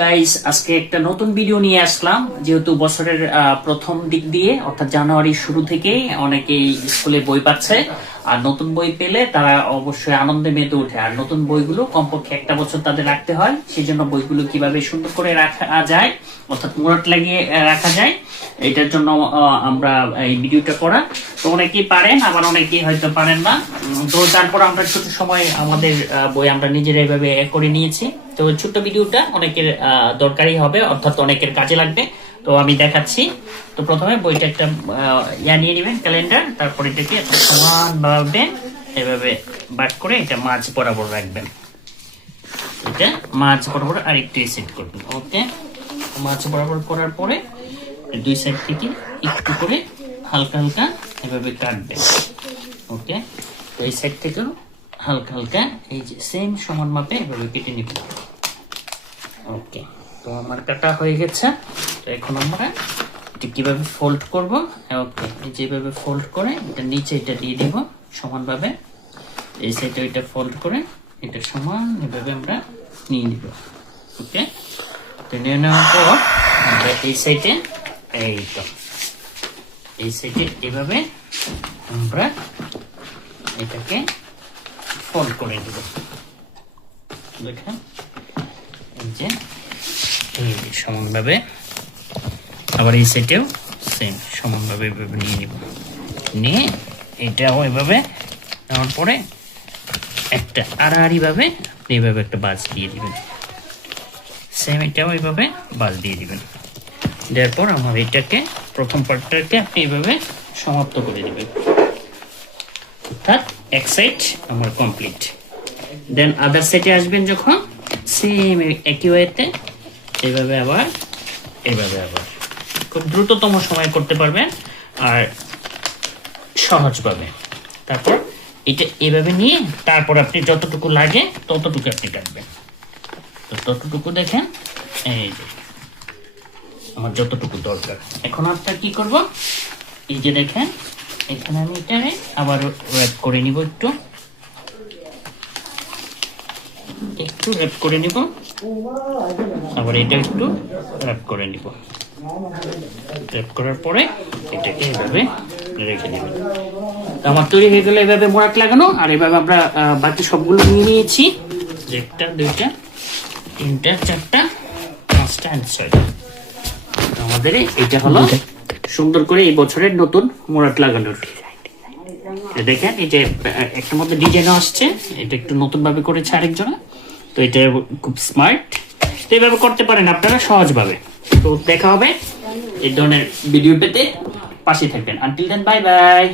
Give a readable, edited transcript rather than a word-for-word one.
Guys, আজকে একটা নতুন ভিডিও নিয়ে আসলাম। যেহেতু বছরের প্রথম দিক দিয়ে অর্থাৎ জানুয়ারির শুরু থেকেই অনেকেই স্কুলে বই পাচ্ছে, আর নতুন বই পেলে তারা অবশ্যই আনন্দে মেতে ওঠে। আর নতুন বইগুলো কমপক্ষে একটা বছর তাদের রাখতে হয়। সেই জন্য বইগুলো কিভাবে সুন্দর করে রাখা যায় অর্থাৎ মুরাট লাগিয়ে রাখা যায়, এটার জন্য আমরা এই ভিডিওটা করা। তো অনেকেই পারেন, আবার অনেকেই হয়তো পারেন না। তো তারপর আমরা ছোট সময় আমাদের বই আমরা নিজেরা এভাবে করে নিয়েছি। তো ছোট্ট ভিডিওটা অনেকের দরকারি হবে, অর্থাৎ অনেকের কাজে লাগবে। তো আমি দেখাচ্ছি। তো প্রথমে বইটা একটা নিয়ে নেবেন, ক্যালেন্ডার। তারপর এটাকে সমানভাবে এভাবে বাট করে এটা মাঝ বরাবর রাখবেন। এটা মাঝ বরাবর আর একটু সেট করবেন। ওকে, মাঝ বরাবর করার পরে দুই সাইড থেকে একটু করে হালকা হালকা এভাবে কাটবেন। ওকে, তো এই সাইড থেকেও হালকা হালকা এই যে সেম সমান মাপে এভাবে কেটে নিবেন। ওকে, তো আমার কাটা হয়ে গেছে। তো এখন আমরা এটা কিভাবে ফোল্ড করব, ওকে যেভাবে ফোল্ড করে এটা নিচে এটা দিয়ে দিব সমানভাবে। এই সাইডে এটা ফোল্ড করে এটা সমান এভাবে আমরা নিয়ে নিব। ওকে, তো নিয়ে নেওয়ার পর আমরা এই সাইডে এই সাইডে এভাবে আমরা এটাকে ফোল্ড করে দেব। দেখেন এই যে সমানভাবে, আবার এই সাইডেও সেম সমানভাবে এভাবে নিয়ে নিব। নিয়ে এটাও এভাবে নেওয়ার পরে একটা আড়াআড়ি ভাবে আপনি এভাবে একটা বাজ দিয়ে দিবেন। সেম এটাও এভাবে বাজ দিয়ে দিবেন। দেওয়ার পর আমার এটাকে প্রথম পার্টটাকে আপনি এভাবে সমাপ্ত করে দিবেন। অর্থাৎ এক সাইড আমার কমপ্লিট। দেন আদার সাইডে আসবেন যখন সেম একই ওয়েতে এইভাবে আবার খুব দ্রুততম সময়ে করতে পারবেন আর সহজভাবে। তারপর এটা এভাবে নিয়ে তারপর আপনি যতটুকু লাগে ততটুকু আপনি কাটবেন। তো ততটুকু দেখেন, এই যে আমার যতটুকু দরকার। এখন আপনার কি করব, এই যে দেখেন এখানে আমি এটা আবার র‍্যাপ করে নিব, একটু র‍্যাপ করে নিব, আবার এটা একটু র‍্যাপ করে নিব। র‍্যাপ করার পরে এটাকে এভাবে রেখে দিবেন। তো আমার তৈরি হয়ে গেল এভাবে মোড়াট লাগানো। আর এভাবে আমরা বাকি সবগুলো নিয়ে নিয়েছি। একটা, দুইটা, তিনটা, চারটা, পাঁচটা আর ছয়টা। আমাদের এটা হলো সুন্দর করে এই বছরের নতুন মোড়াট লাগানোর। দেখেন এই যে একটা মধ্যে ডিজাইন আসছে, এটা একটু নতুন ভাবে করেছে আরেকজনা। তো এটা খুব স্মার্ট। তো এইভাবে করতে পারেন আপনারা সহজভাবে। তো দেখা হবে এই ধরনের ভিডিও পেতে, পাশে থাকবেন। Until then, bye by.